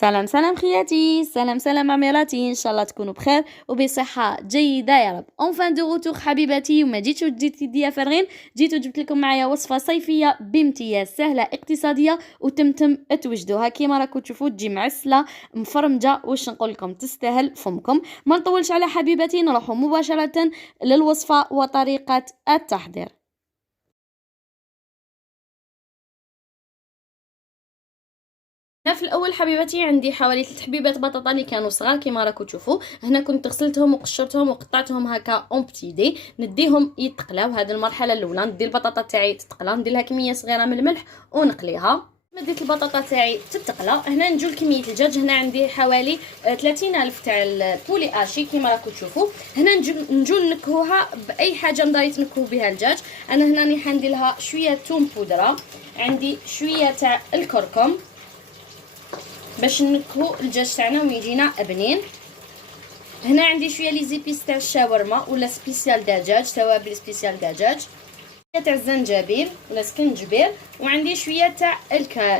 سلام سلام خياتي، سلام سلام عميراتي، ان شاء الله تكونوا بخير وبصحه جيده يا رب. اون فان دو روتور حبيباتي، وما جيتو جديتي فارغين، جيتو جبت لكم معايا وصفه صيفيه بامتياز، سهله اقتصاديه وتمتم توجدوها كيما راكم تشوفوا، تجي معسله مفرمجه. واش نقول لكم، تستاهل فمكم. ما نطولش على حبيباتي، نروح مباشره للوصفه وطريقه التحضير. هنا في الاول حبيباتي عندي حوالي 3 حبيبات بطاطا اللي كانوا صغار كيما راكم تشوفوا. هنا كنت غسلتهم وقشرتهم وقطعتهم هكا اون بتي دي، نديهم يتقلاو. هذه المرحله الاولى، ندي البطاطا تاعي تتقلى، ندير لها كميه صغيره من الملح ونقليها. مديت البطاطا تاعي تتقلى، هنا نجول كميه الدجاج. هنا عندي حوالي 30,000 تاع البولي اشي كيما راكم تشوفوا. هنا نجول نكهوها باي حاجه نقدر تنكهو بها الدجاج. انا هنا راني حندير لها شويه توم بودره، عندي شويه تاع الكركم باش نكهو الدجاج تاعنا ويجينا بنين. هنا عندي شويه لي زيبيس تاع الشاورما ولا سبيسيال دجاج، توابل سبيسيال دجاج، تاع الزنجبيل ولا سكنجبير، وعندي شويه تاع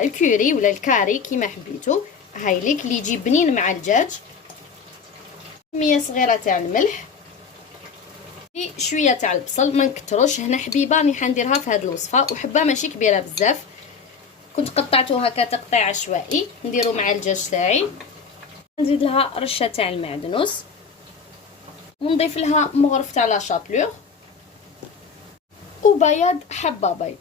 الكوري ولا الكاري كيما حبيتو، هاي ليك اللي يجي بنين مع الدجاج. كميه صغيره تاع الملح، شويه تاع البصل ما نكتروش. هنا حبيبه راني حنديرها في هذه الوصفه، وحبه ماشي كبيره بزاف، كنت قطعته هكا تقطيع عشوائي نديرو مع الدجاج تاعي. نزيد لها رشه تاع المعدنوس، ونضيف لها مغرف تاع لا شابلور وبياض حبه بيض.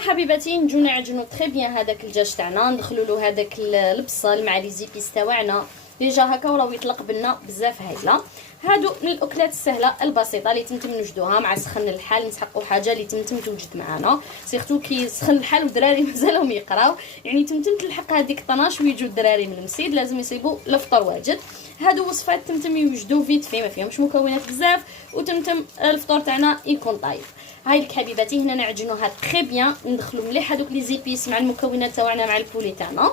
حبيباتي نجو نعجنو تري بيان هذاك الدجاج تاعنا، ندخلوا له هذاك البصل مع لي زيبيس تاعنا ديجا هكا وراو يطلق بنا بزاف هايله. هادو من الاكلات السهله البسيطه اللي تمتم نوجدوها مع سخن الحال. نسحقوا حاجه اللي تمتم توجد معنا، سيرتو كي سخن الحال والدراري مازالهم يقراو، يعني تمتم تلحق هذيك 12 ويجوا الدراري من المسيد لازم يصيبوا الفطور واجد. هادو وصفات تمتم يوجدوا فيت في، ما فيهمش مكونات بزاف، وتمتم الفطور تاعنا يكون طايف. هاي لك حبيباتي، هنا نعجنوها تري بيان، ندخلوا مليح هذوك لي زيبيس مع المكونات تاعنا مع البولي تاعنا.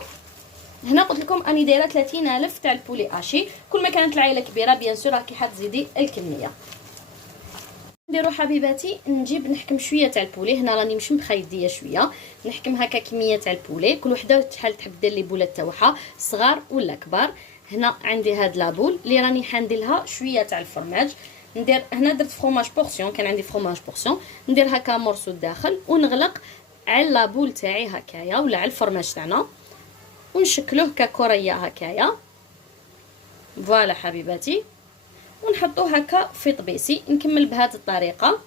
هنا قلت لكم اني دايره 30,000 تاع البولي اشي. كل ما كانت العائله كبيره بيان سور راكي حتزيدي الكميه. نديرو حبيباتي نجيب نحكم شويه تاع البولي. هنا راني مش مبخا يديا شويه، نحكم هكا كميه تاع البولي. كل وحده شحال تحب دير لي بولات تاعها، صغار ولا كبار. هنا عندي هاد لابول اللي راني حندير لها شويه تاع الفرماج. ندير هنا درت فروماج بورسيون، كان عندي فروماج بورسيون، ندير هكا مورسو الداخل ونغلق على لابول تاعي هكايا ولا على الفرماج تاعنا، ونشكلوه ككريه هكايا. فوالا حبيباتي، ونحطوه هكا في طبيسي. نكمل بهذه الطريقه.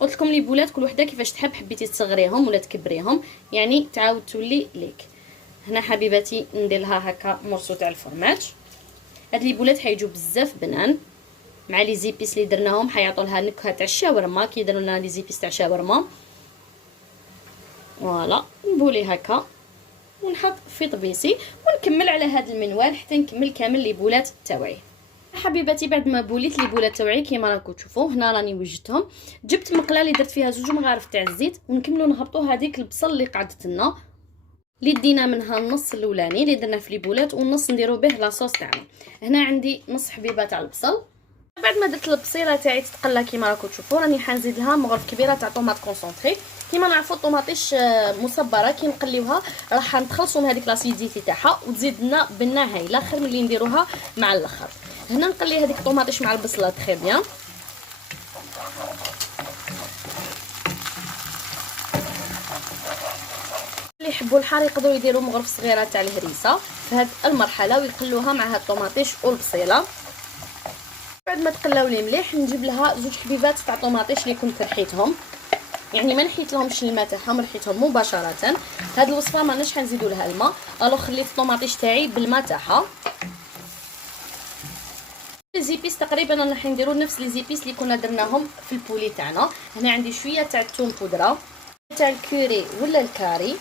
قلت لكم لي بولات كل وحده كيفاش تحب، حبيتي تصغريهم ولا تكبريهم يعني تعاود تولي ليك. هنا حبيباتي ندير لها هكا مرسو تاع الفرماج. هاد لي بولات حيجوا بزاف بنان مع لي زيبيس اللي درناهم، حيعطوا لها نكهه تاع الشاورما كي يديروا لنا لي زيبيس تاع الشاورما. فوالا نبولي هكا ونحط في طبيسي، ونكمل على هذا المنوال حتى نكمل كامل لي بولات تاوعي. حبيباتي بعد ما بوليت لي بولات تاوعي كيما راكم تشوفوا، هنا راني وجدتهم. جبت مقله اللي درت فيها 2 مغارف تاع الزيت، ونكملوا نهبطوا هذيك البصل اللي قعدت لنا، اللي دينا منها النص الاولاني اللي درنا في لي بولات، والنص نديرو به لاصوص تاعنا. هنا عندي نص حبيبه تاع البصل. بعد ما درت البصيله تاعي تتقلى كيما راكم تشوفوا، راني حنزيد لها مغرف كبيره تاع طوماط كونسونطري. كيما نعرفوا الطوماطيش مصبره كي نقليوها راح نتخلصوا من هذيك لاسيديتي تاعها وتزيد لنا بنه هايله خير من اللي نديروها مع الاخر. هنا نقلي هذيك الطوماطيش مع البصله تري بيان. اللي يحبوا الحار يقدروا يديروا مغرف صغيره تاع الهريسه في هذه المرحله ويقلوها مع هاد الطوماطيش والبصيله. بعد ما تقلاو لي مليح نجيب لها 2 حبيبات تاع طوماطيش اللي كنت رحيتهم، يعني ما نحيت لهمش الماء تاعهم، رحيتهم مباشره. هاد الوصفه ما ناش حنزيدوا لها الماء، الو خليت الطوماطيش تاعي بالماء تاعها. لي زيبيس تقريبا رانا حنديروا نفس لي زيبيس اللي كنا درناهم في البولي تاعنا. هنا عندي شويه تاع الثوم بودره، تاع الكوري ولا الكاري،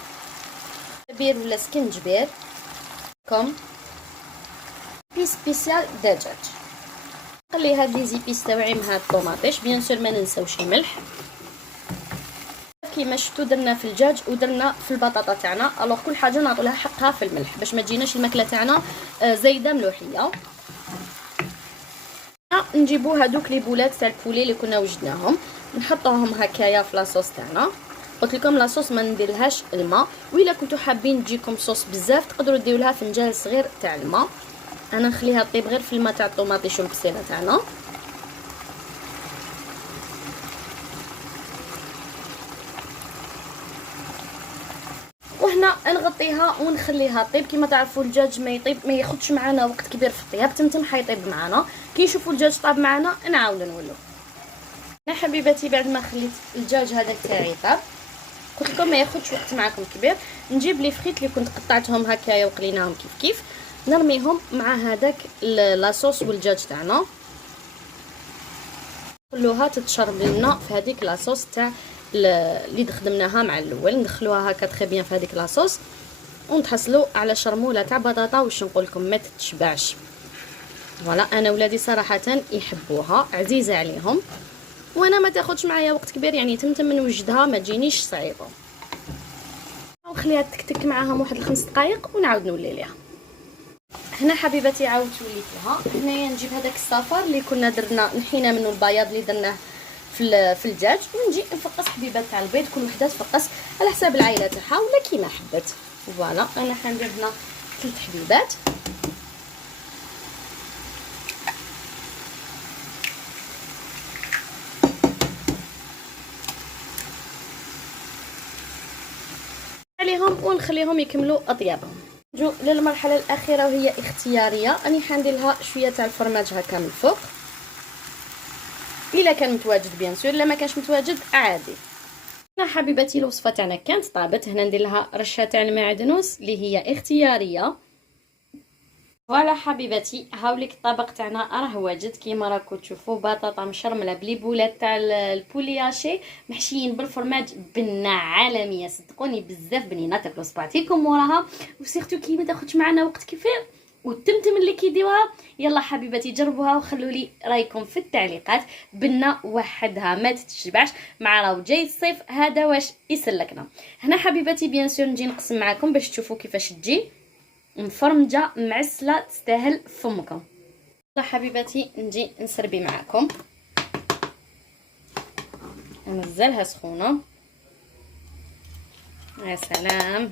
بير ولا سكنجبير، كم بيس سبيسيال دجاج. نقلي هاد لي زيبيس تاوعي مع هاد الطوماطيش. بيان سور ما ننساوش الملح كيما شفتوا درنا في الدجاج ودرنا في البطاطا تاعنا، الوغ كل حاجه نعطوا لها حقها في الملح باش ما تجيناش الماكله تاعنا زايده ملوحيه. نجيبوا هذوك لي بولات تاع البولي اللي كنا وجدناهم، نحطوهم هكايا في لاصوص تاعنا. قلت لكم لاصوص ما نديرلهاش الماء، وإلا كنتو حابين تجيكم صوص بزاف تقدروا ديروا لها فنجان صغير تاع الماء. انا نخليها طيب غير في الماء تاع الطوماطيش والبسيله تاعنا. وهنا نغطيها ونخليها طيب. كما تعرفوا الدجاج ما يطيب ما ياخذش معنا وقت كبير في الطياب، تمتم حيطيب معنا. كي نشوفوا الدجاج طاب معنا نعاود نولو. انا حبيباتي بعد ما خليت الدجاج هذاك تاعي طاب، قلت لكم ما ياخذش وقت معكم كبير، نجيب لي فريت اللي كنت قطعتهم هكايا وقليناهم كيف كيف، نرميهم مع هذاك لاصوص والدجاج تاعنا، خلوها تتشرب لنا في هذيك لاصوص تاع اللي خدمناها مع الاول. ندخلوها هكا تري بيان في هذيك لاصوص ونتحصلوا على شرموله تاع بطاطا. واش نقول لكم ما تتشبعش. فوالا انا ولادي صراحه يحبوها، عزيزه عليهم، وانا ما تاخذش معايا وقت كبير، يعني تمتم من وجدها ما تجينيش صعيبه. ونخليها تكتك معاهم واحد 5 دقائق ونعاود نولي ليها. هنا حبيباتي عاودت وليت لها. هنايا نجيب هذاك الصفر اللي كنا درنا نحينا منه البياض اللي درناه في الدجاج، ونجي نفقص حبيبات تاع البيض، كل وحده تفقص على حساب العائله تاعها ولا كيما حبت. فوالا انا حندير هنا 3 حبيبات. عليهم ونخليهم يكملوا اطيابهم. نجو للمرحله الاخيره وهي اختياريه. راني حندير لها شويه تاع الفرماج هكا من الفوق الا كان متواجد بيان سور، لا ما كانش متواجد عادي. هنا حبيباتي الوصفه تاعنا كانت طابت. هنا ندير لها رشه تاع المعدنوس اللي هي اختياريه. فوالا حبيباتي هاوليك الطبق تاعنا راه واجد كيما راكم تشوفوا، بطاطا مشرمله بليبولات تاع البولياشي محشيين بالفرماج، بنه عالميه صدقوني بزاف بنينه، تاكلوا صباعتيكم وراها، وسيرتو كي ما تاخذش معنا وقت كبير والتمتم اللي كيديوها. يلا حبيباتي جربوها وخلوا لي رايكم في التعليقات. بنه وحدها ما تتشبعش، مع راهو جاي الصيف هذا واش يسلكنا. هنا حبيباتي بيان سور نجي نقسم معكم باش تشوفوا كيفاش تجي مفرمجه معسله تستاهل فمكم. يلا حبيباتي نجي نسربي معكم. ننزلها سخونه. يا سلام.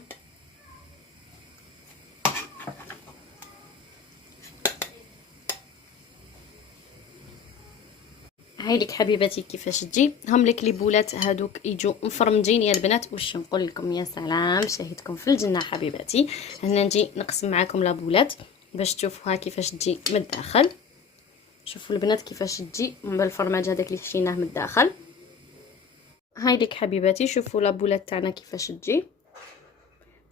هايلك حبيباتي كيفاش تجي. هم لك لي بولات هادوك يجوا مفرمجين يا البنات. واش نقول لكم يا سلام، شاهدكم في الجنه حبيباتي. هنا نجي نقسم معكم لا بولات باش تشوفوها كيفاش تجي من الداخل. شوفوا البنات كيفاش تجي بالفرماج هذاك اللي حشيناه من الداخل. هايلك حبيباتي شوفوا لا بولات تاعنا كيفاش تجي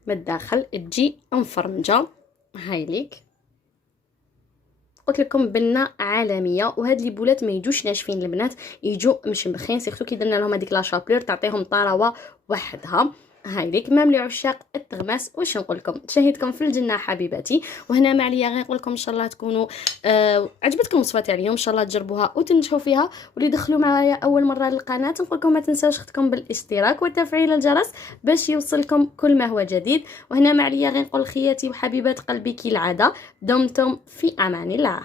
من الداخل، تجي مفرمجه. هايلك قلت لكم بنه عالميه. وهاد لي بولات ما يجوش ناشفين البنات، يجوا مشمخين، سيرتو كي درنا لهم هذيك لا شابلور تعطيهم طراوه وحدها. هايليك مام لعشاق التغماس. واش نقول لكم، شاهدكم في الجنه حبيباتي. وهنا ما عليا غير نقول لكم ان شاء الله تكونوا عجبتكم الوصفه تاع اليوم، ان شاء الله تجربوها وتنجحوا فيها. واللي دخلوا معايا اول مره للقناه نقول لكم ما تنساوش اختكم بالاشتراك وتفعيل الجرس باش يوصلكم كل ما هو جديد. وهنا ما عليا غير نقول خياتي وحبيبات قلبي كالعاده، دمتم في امان الله.